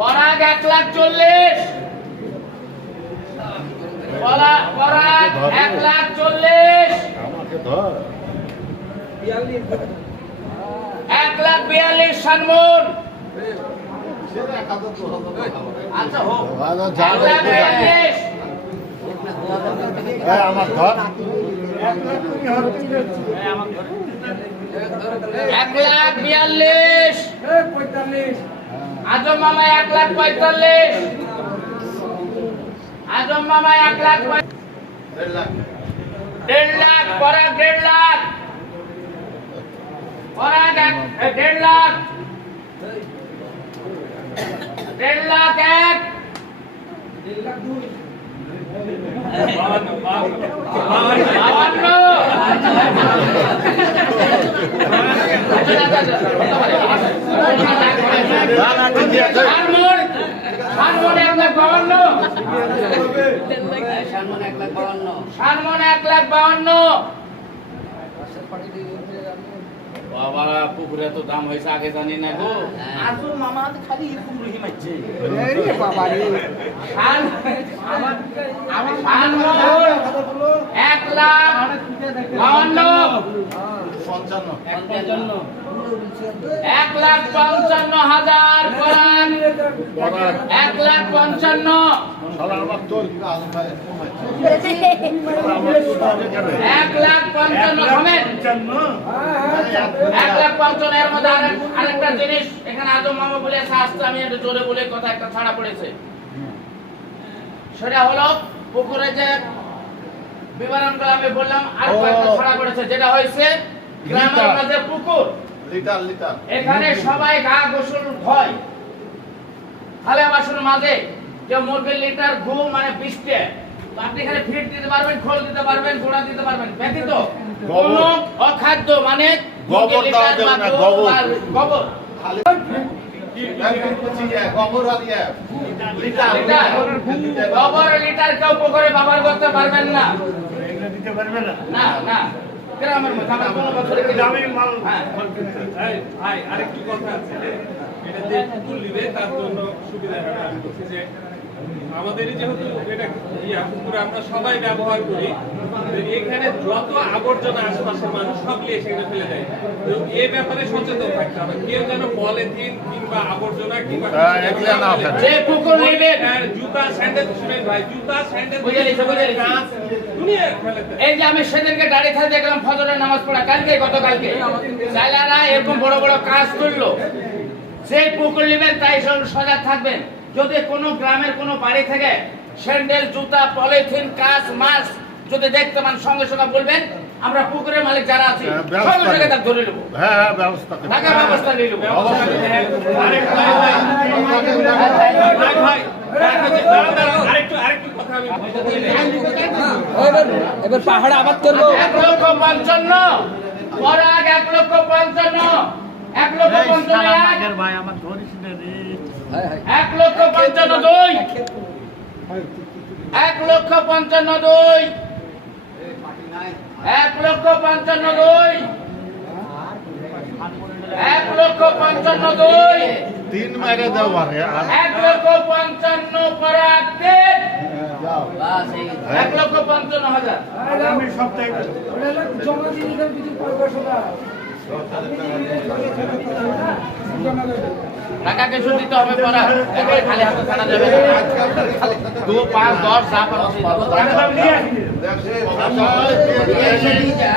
পরাগ 1,40,000 পরাগ 1,40,000 1,42,000 সানমুন আচ্ছা হোক 1,42,000 আমার ঘর 1,42,000 আজম মামা 1,45,000 আজম মামা 1,45,000 1.5 লাখ পরাগ 1.5 লাখ পরাগ 1.5 লাখ 1.5 লাখ 1,52,000 বাবারা পুকুরে তো দাম হয়েছে আগে জানি না গো আসল মামা খালি এরকম রহি মারছে রে বাবা রে আমার 1,55,000 পরান 1,55,000 1,55,000 এর মধ্যে আরেকটা জিনিস এখানে আদম মামা বলে আসছে আমি একটু জোরে বলে কথা একটা ছাড়া পড়েছে সেটা হলো পুকুরে যে বিবরণ করে আমি বললাম আর কয়েকটা ছাড়া পড়েছে যেটা হয়েছে গ্রামের মাঝে পুকুর লিটার এখানে সবাই গা গোসল হয় খালে বাসনের মাঝে যে মুরগির লিটার গু মানে 20 টাকা আপনি এখানে ফিট দিতে পারবেন খোল দিতে পারবেন গোড়া দিতে পারবেন ব্যতীত কোন অখাদ্য মানে গোবর দেওয়া যাবে না গোবর গোবর লিটার কেউ পুকুরে ব্যবহার করতে পারবেন না দিতে পারবে না না না গ্রামের মধ্যে আমরা কোনো বছরে দামি মাল ভাই আরেকটু কথা আছে এটা যে পুকুর নিবে তার জন্য সুবিধা হবে আমি বলছি যে আমাদেরই যেহেতু এটা পুকুর আমরা সবাই ব্যবহার করি এখানে যত আবর্জনা আশেপাশের মানুষ সব নিয়ে সেখানে ফেলে দেয় তো এই ব্যাপারে সচেতন থাকতে হবে কেউ যেন পলিথিন কিংবা আবর্জনা কিংবা যে পুকুর নিবে জুতা স্যান্ডেল শুনেন ভাই জুতা স্যান্ডেল কাঁচ দুনিয়া ফেলে এই যে আমি সেদিনকে দাঁড়িয়ে থেকে দেখলাম ফজরের নামাজ পড়া গতকালকে সাইলারা এরকম বড় বড় কাজ করলো যে পুকুর নিবেন তাই সজাগ থাকবেন যদি কোনো গ্রামের কোনো বাড়ি থেকে স্যান্ডেল জুতা পলিথিন কাঁচ মাছ যদি দেখতে পান সঙ্গে সঙ্গে বলবেন আমরা পুকুরের মালিক যারা আছে সঙ্গে সঙ্গে তাকে ধরে নেবো ব্যবস্থা নিয়ে নেবো আরেকটু কথা আমি এবার পাহাড়ে আবাদ করবো 1,55,000 পরাগ 1,55,000 1,55,000 ভাই আমার ধরিস না রে 1,55,000 1,55,000 1,55,000 তিন মাইরে দাও আরে 1,55,000 পরাগ 1,55,000 আমি সপ্তাহে জমা দিয়ে কিছু পয়সা টাকা কিছু দিতে হবে পরা একবার খালি হাতে খানা যাবে না 2 5 10 যা পারো সেই দাও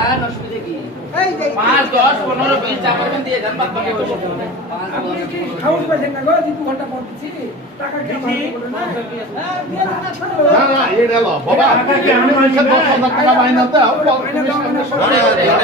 5 10 15 20 যা পারবেন দিয়ে দেন বাদ বাকি বসে খাউন পাইছেন না গো 2 ঘন্টা পর দিছি টাকা কি বলে না না না এই রে বাবা টাকা কি আমি 10,000 টাকা বাইনা দাও